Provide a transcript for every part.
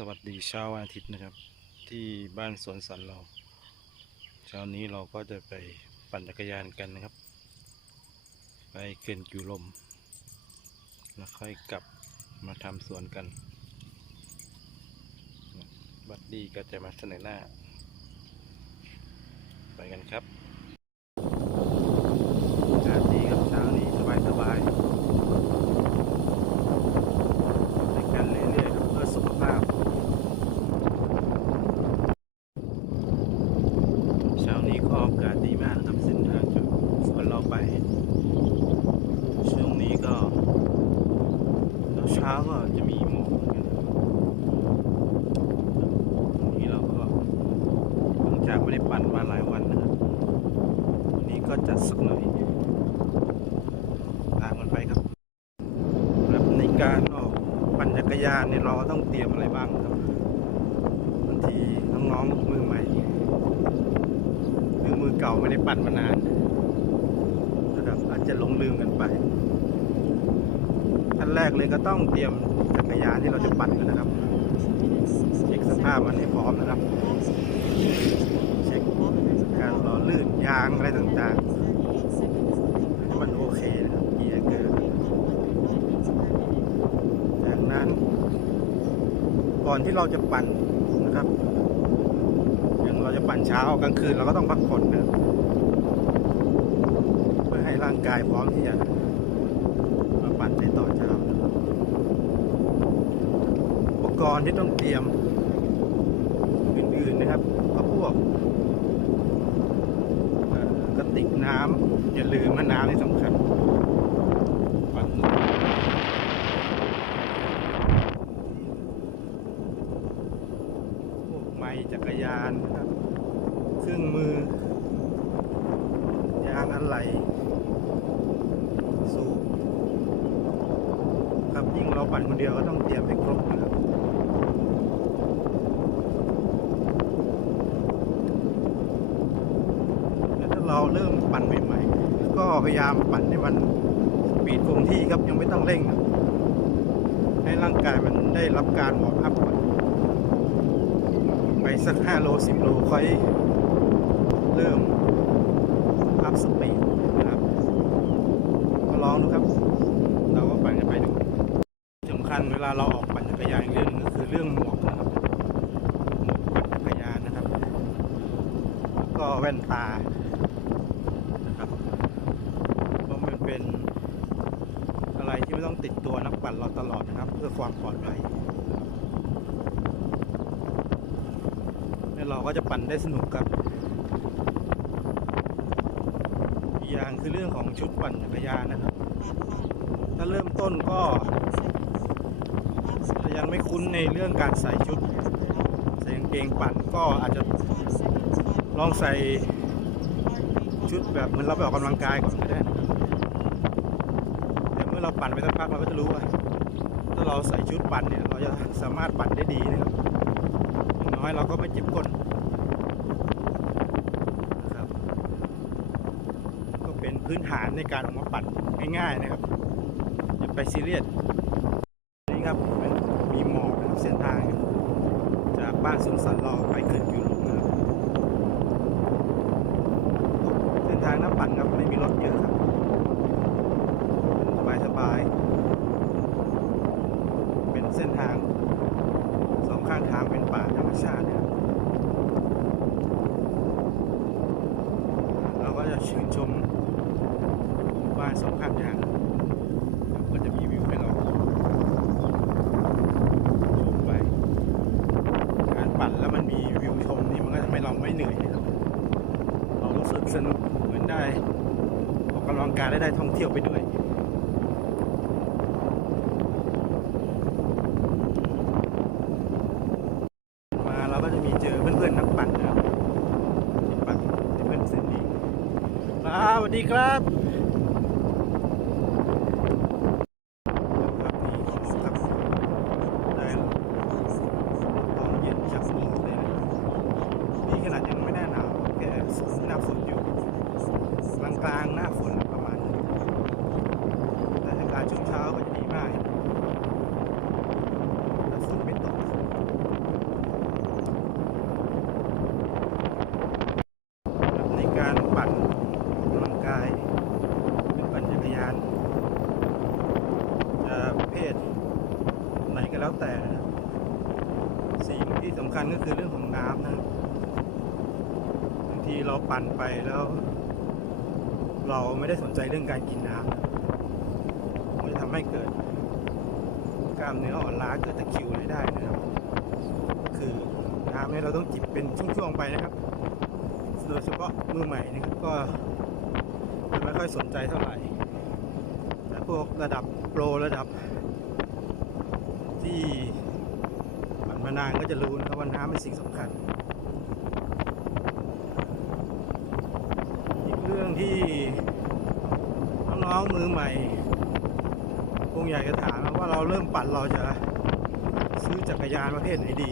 สวัสดีเช้าวันอาทิตย์นะครับ ที่บ้านสวนสันเรา เช้านี้เราก็จะไปปั่นจักรยานกันนะครับ ไปเกินกิวลม แล้วค่อยกลับมาทำสวนกัน บัดดี้ก็จะมาเสนอหน้า ไปกันครับอากาศดีครับเช้านี้สบายสบายๆไปกันเรื่อยๆครับเพื่อสุขภาพ เช้านี้ก็อากาศดีมากนะครับเส้นทางจากสวนเราไป ช่วงนี้ก็เช้าๆก็จะมีหมอกเหมือนกันวันนี้เราก็หลังจากไม่ได้ปั่นมาหลายวันนะครับวันนี้ก็จัดสักหน่อยตามกันไปครับครับในการออกปั่นจักรยานเนี่ยเรา ต้องเตรียมอะไรบ้างครับบางทีน้องๆมือใหม่หรือมือเก่าไม่ได้ปั่นมานานนะครับอาจจะหลงลืมกันไปขั้นแรกเลยก็ต้องเตรียมจักรยานที่เราจะปั่นกันนะครับเช็คสภาพมันให้พร้อมนะครับ เช็คการหล่อลื่นยางอะไรต่างๆให้มันโอเคนะครับเกียร์เกินจากนั้น ก่ อนที่เราจะปั่นนะครับ อย่างเราจะปั่นเช้ากลางคืนเราก็ต้องพักผ่อนนะเพื่อให้ร่างกายพร้อมที่จะมาปั่นในตอนเช้าอุปกรณ์ที่ต้องเตรียมอื่นๆนะครับก็พวกเอ่อกระติกน้ำอย่าลืมว่าน้ำนี่สำคัญปั่นพวกไม้จักร ยานนะครับ เครื่องมือ ยางอะไหล่สูบครับยิ่งเราปั่นคนเดียวก็ต้องเตรียมให้ครบนะครับแล้วถ้าเราเริ่มปั่นใหม่ๆ ก็พยายามปั่นให้มันปีดคงที่ครับยังไม่ต้องเร่ง ให้ร่างกายมันได้รับการวอร์มอัพก่อน สัก 5 โล 10 โลค่อยเริ่มอัพสปีดนะครับมาลองดูครับ เราก็ปั่นกันไปดูสำคัญเวลาเราออกปั่นจักรยานเรื่องหนึงก็คือเรื่องหมวกนะครับหมวกปั่นจักรยานนะครับ ก็แว่นตานะครับเพราะมันเป็นอะไรที่ไม่ต้องติดตัวนักปั่นเราตลอดนะครับ เพื่อความปลอดภัยแล้ว เราก็จะปั่นได้สนุกครับอีกอย่างคือเรื่องของชุดปั่นจักรยานนะครับ ถ้าเริ่มต้นก็ยังไม่คุ้นในเรื่องการใส่ชุด ใส่กางเกงปั่นก็อาจจะลองใส่ชุดแบบเหมือนเราไปออกกำลังกายก่อนก็ได้แต่เมื่อเราปั่นไปสักพักเราก็จะรู้ว่าถ้าเราใส่ชุดปั่นเนี่ยเราจะสามารถปั่นได้ดีนะครับอย่างน้อยเราก็ไม่เจ็บก้นนะครับ ก็เป็น พื้นฐานในการออกมาปั่นง่ายๆนะครับอย่าไปซีเรียสนี่ครับเป็นมีหมอกนะครับเส้นทางจากบ้านสวนสันเราไปเขื่อนกิวหลงนะครับเส้นทางน้ำปั่นครับไม่มีรถเยอะครับสบายสบายๆเป็นเส้นทางสองข้างทางเป็นป่าธรรมชาตินะครับเราก็จะชื่นชมาสองข้างทางครับก็จะมีวิวให้เราชมไป การปั่นแล้วมันมีวิวชมนี่มันก็ทำให้เราไม่เหนื่อยนะครับเรารู้สึกสนุกเหมือนได้ออกกำลังกายและได้ท่องเที่ยวไปด้วยมาเรา กลางหน้าฝนประมาณนี้บรรยากาศช่วงเช้าก็จดีมากฝนไม่ตกในการปั่นกำลังกายหรือปั่นจักรยาน จะเพศไหนก็แล้วแต่ สิ่งที่สำคัญก็คือเรื่องของน้ำนะบางทีเราปั่นไปแล้ว เราไม่ได้สนใจเรื่องการกินน้ำมันจะทำให้เกิดกล้ามเนื้ออ่อนล้าเกิดตะคริวอะไรได้นะครับ คือน้ำเนี่ยเราต้องจิบเป็นช่วงๆไปนะครับ โดยเฉพาะมือใหม่นะครับก็จะไม่ค่อยสนใจเท่าไหร่แต่พวกระดับโปรระดับ ที่ปั่นมานานก็จะรู้นะครับว่าน้ำเป็นสิ่งสำคัญ อีกเรื่อง ที่น้องๆมือใหม่คงอยากจะถามว่าเราเริ่มปั่นเราจะซื้อจักรยานประเภทไหนดี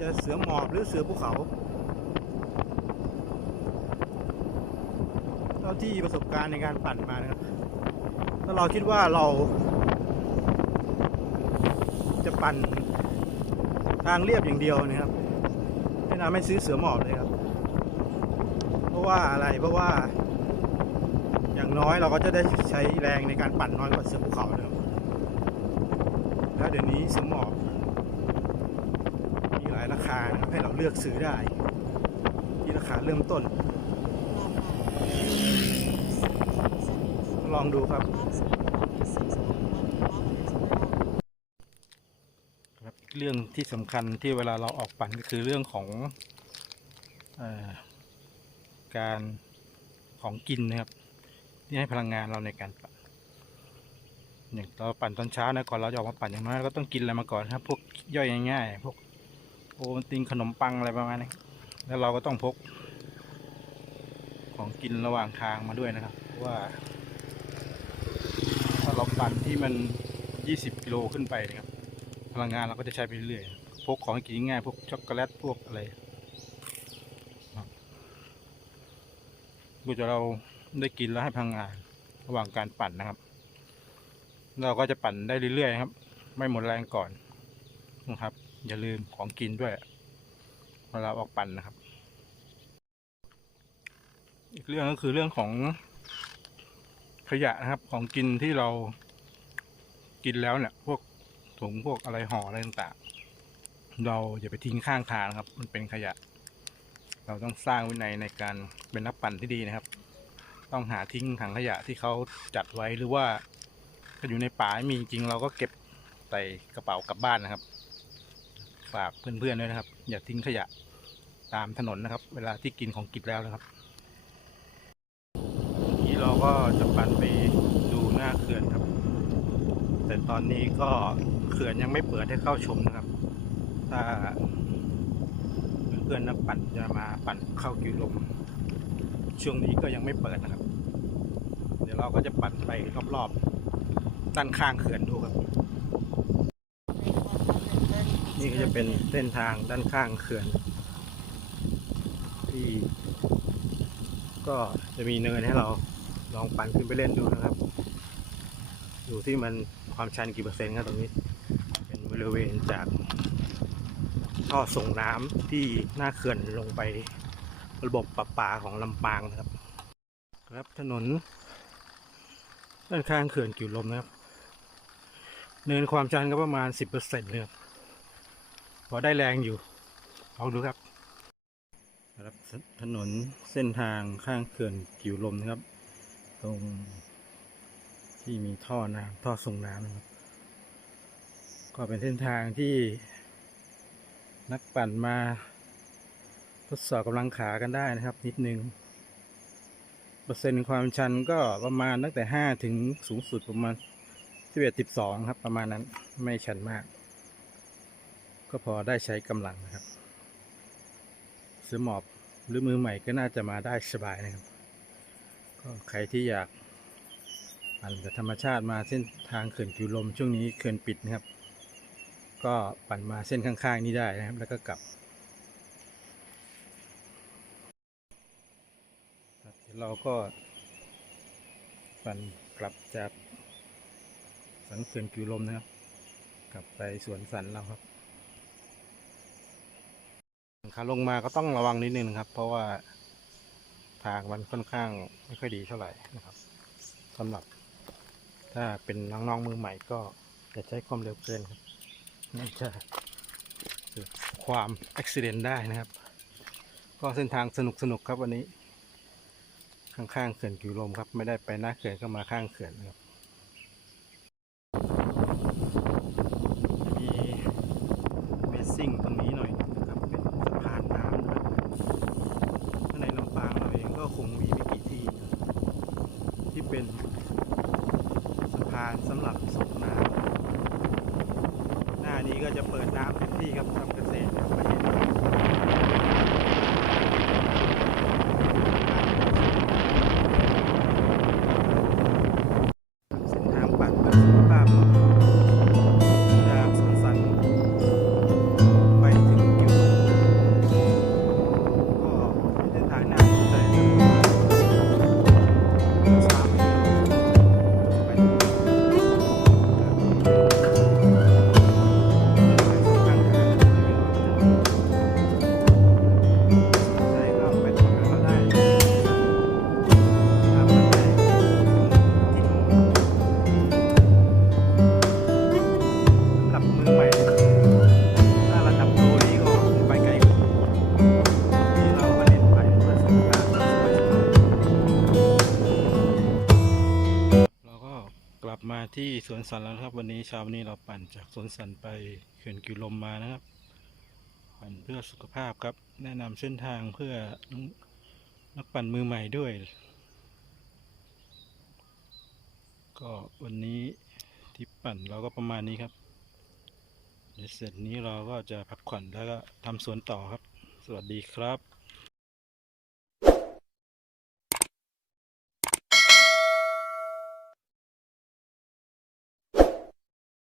จะเสือหมอบหรือเสือภูเขาเท่าที่ประสบการณ์ในการปั่นมานะครับถ้าเราคิดว่าเรา จะปั่นทางเรียบอย่างเดียวนะครับแนะนำให้ซื้อเสือหมอบเลยครับ ว่าอะไรเพราะว่า อย่างน้อยเราก็จะได้ใช้แรงในการปั่นน้อยกว่าเสือภูเขานะครับแล้วเดี๋ยวนี้เสือหมอบมีหลายราคานะครับให้เราเลือกซื้อได้ ที่ราคาเริ่มต้น ลองดูครับเรื่องที่สำคัญที่เวลาเราออกปั่นก็คือเรื่องของอ การของกินนะครับ ที่ให้พลังงานเราในการปั่นอย่างเราปั่นตอนเช้านะก่อนเราจะออกมาปั่นอย่างน้อยเราก็ต้องกินอะไรมาก่อนครับ พวกย่อยง่ายๆพวกโอวัลตินขนมปังอะไรประมาณนี้แล้วเราก็ต้องพก ของกินระหว่างทางมาด้วยนะครับเพราะว่า ถ้าเราปั่นที่มัน 20 กิโลขึ้นไปนะครับ พลังงานเราก็จะใช้ไปเรื่อยพกของกินง่ายพวกช็อกโกแลตพวกอะไร ก็จะเราได้กินแล้วให้พลังงานระหว่างการปั่นนะครับ เราก็จะปั่นได้เรื่อยๆครับ ไม่หมดแรงก่อนนะครับ อย่าลืมของกินด้วยเวลาออกปั่นนะครับ อีกเรื่องก็คือเรื่องของขยะนะครับ ของกินที่เรากินแล้วเนี่ย พวกถุงพวกอะไรห่ออะไรต่างๆ เราอย่าไปทิ้งข้างทางนะครับ มันเป็นขยะ เราต้องสร้างวินัยในการเป็นนักปั่นที่ดีนะครับ ต้องหาทิ้งถังขยะที่เขาจัดไว้หรือว่าถ้าอยู่ในป่าไม่มีจริงเราก็เก็บใส่กระเป๋ากลับบ้านนะครับ ฝากเพื่อนๆด้วยนะครับ อย่าทิ้งขยะตามถนนนะครับ เวลาที่กินของกินแล้วนะครับนี้เราก็จะปั่นไปดูหน้าเขื่อนครับ แต่ตอนนี้ก็เขื่อนยังไม่เปิดให้เข้าชมนะครับ ถ้า พื่อนนักปั่นจะมาปั่นเข้ากิลม ช่วงนี้ก็ยังไม่เปิดนะครับ เดี๋ยวเราก็จะปั่นไปรอบๆด้านข้างเขื่อนดูครับ นี่ก็จะเป็นเส้นทางด้านข้างเขื่อน ที่ ก็จะมีเนินให้เราลองปั่นขึ้นไปเล่นดูนะครับ ดูที่มันความชันกี่เปอร์เซ็นต์ครับตรงนี้ เป็นบริเวณจาก ท่อส่งน้ำที่หน้าเขื่อนลงไประบบประปาของลำปางนะครับ ครับถนน ด้านข้างเขื่อนกิ่วลมนะครับ เนินความชันก็ประมาณสิบเปอร์เซ็นต์เลยพอได้แรงอยู่ลองดูครับครับถนนเส้นทางข้างเขื่อนกิ่วลมนะครับ ตรงที่มีท่อน้ำท่อส่งน้ำนะครับ ก็เป็นเส้นทางที่ นักปั่นมา ทดสอบกำลังขากันได้นะครับ นิดนึง เปอร์เซ็นต์ความชันก็ประมาณตั้งแต่ห้าถึงสูงสุดประมาณสิบเอ็ดสิบสองครับ ประมาณนั้นไม่ชันมาก ก็พอได้ใช้กำลังนะครับซื้อหมอบหรือมือใหม่ก็น่าจะมาได้สบายนะครับ ก็ใครที่อยากปั่นกับธรรมชาติมาเส้นทางเขื่อนกิวลมช่วงนี้เขื่อนปิดนะครับ ก็ปั่นมาเส้นข้างๆนี้ได้นะครับ แล้วก็กลับเราก็ปั่นกลับจากสันเขื่อนกิวลมนะครับ กลับไปสวนสันเราครับขาลงมาก็ต้องระวังนิดนึงนะครับ เพราะว่าทางมันค่อนข้างไม่ค่อยดีเท่าไหร่นะครับสำหรับถ้าเป็นน้องๆมือใหม่ก็อย่าใช้ความเร็วเกินครับ มันจะเกิดความอุบิเหตุได้นะครับ ก็เส้นทางสนุกสนุกครับวันนี้ ข้างๆเขื่อนกิวลมครับ ไม่ได้ไปหน้าเขื่อนก็มาข้างเขื่อนครับมีเบสซิ่งตรงนี้หน่อยนะครับ เป็นสะพานน้ำนะครับถ้าในลำปางเราเองก็คงมีไม่กี่ที่ ที่เป็นสะพานสำหรับส่งน้ำ นี้ก็จะเปิดน้ำเต็มที่ครับทำเกษตรครับ สวนสันแล้วครับ วันนี้เช้าวันนี้เราปั่นจากสวนสันไปเขื่อนกิวลมมานะครับ ปั่นเพื่อสุขภาพครับ แนะนำเส้นทางเพื่อนักปั่นมือใหม่ด้วย ก็วันนี้ที่ปั่นเราก็ประมาณนี้ครับเดี๋ยวเสร็จนี้เราก็จะพักผ่อนแล้วก็ทำสวนต่อครับ สวัสดีครับ